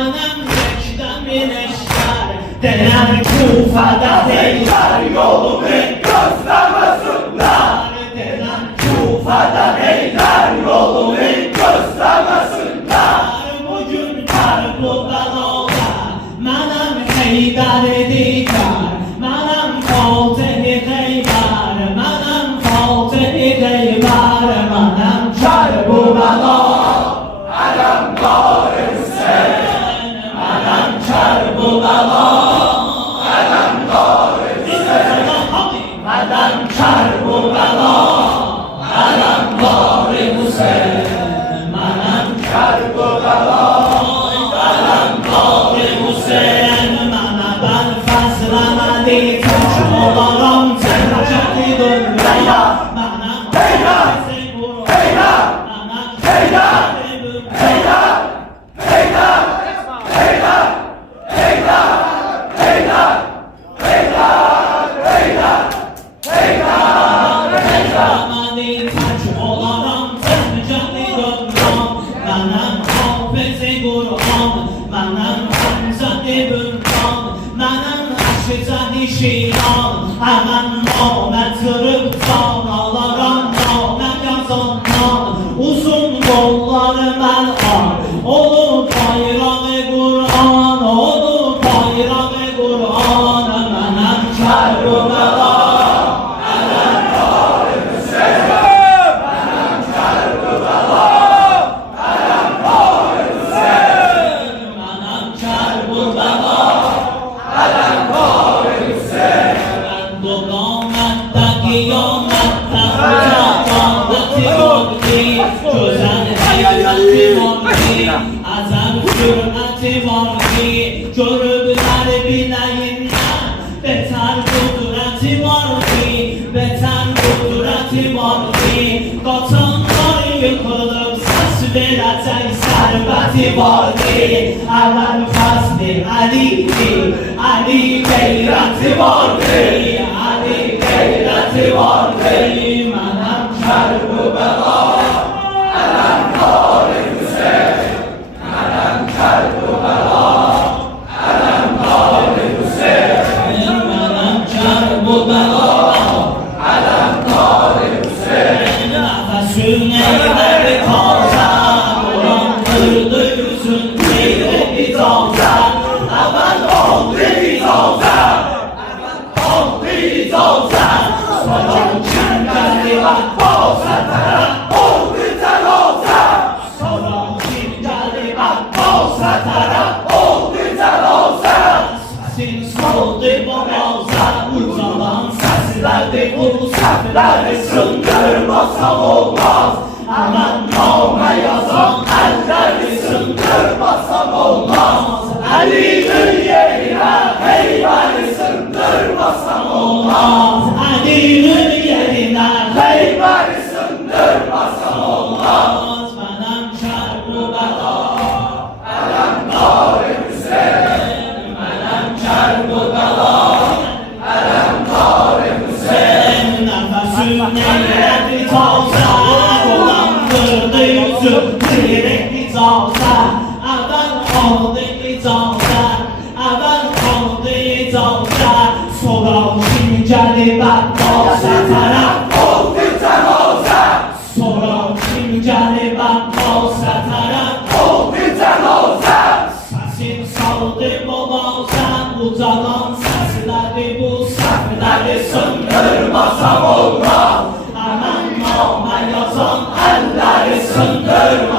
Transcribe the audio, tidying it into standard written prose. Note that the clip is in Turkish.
Manam zekten bileşler Dener Kufa'da Neyler yolumu göstermesinler Dener Kufa'da Neyler yolumu göstermesinler Bugün Karbul'dan ola Manam Heydar edikar Manam Kolteni Heybar Manam Kolteni Heybar Manam Karbul'dan ola Adam doğru sen Manam Karbul'dan ola Adam doğru sen Manam Karbul'dan ola Adam doğru sen Manam Karbul'dan ola Adam doğru sen Manadan fazlamadı Taşım olalım sen Hacati dönmeya Manam Heyda Heyda Heyda Heyda Heyda Heyda Heyda Heyda Heyda Heyda Heyda Mani taç olalım sen Hacati dönmeya Manam hafeze Kur'an Manam Hamza-i Bürkan Manam aşıza nişiyan Aman nomen kırıktan Alaram nomen yazandan Uzun kolları mel'an Olup bayrağı Kur'an Olup bayrağı Kur'an Manam Karbul'dan Azam sürati var ki Körükler bileğinden Beter kudreti var ki Beter kudreti var ki Katanlar yıkılıp Ses verecek serveti var ki Evvel fasli Ali'di Ali gayreti var ki Ali gayreti var ki Manam Karbul'dan Adam doğru Hüseyin Manam Karbul'dan Adam doğru Hüseyin Manam Karbul'dan Adam doğru Hüseyin Nefesine verdi tazan Ulandırdı yüzün bir tazan Aman oldu bir tazan Aman oldu bir tazan Sonra kimleri var olsa taraf oldu tarafta Sonra kimleri var olsa taraf oldu tarafta Sesin soldu boğazda uzanan seslerdi bu sefleri sındırmasam olmaz Aman name yazan elleri sındırmasam olmaz Ali'nin yerine Heyber'i sındırmasam olmaz Ali'nin yerine Heyber'i sındırmasam olmaz Manam Karbul'dan Adam doğru Hüseyin Manam Karbul'dan Adam doğru Hüseyin Nefesine verdi tavza Dolandırdı yüzü Direkt tavza Adam oldu tavza Adam oldu tavza Sonra şimdi bak olsa taraf oldu tarafta Sonra şimdi bak olsa taraf oldu tarafta Sesin saldı boğazdan uzanan sesleri bu sefleri sındırmasam olmaz Aman name yazan elleri sındırmasam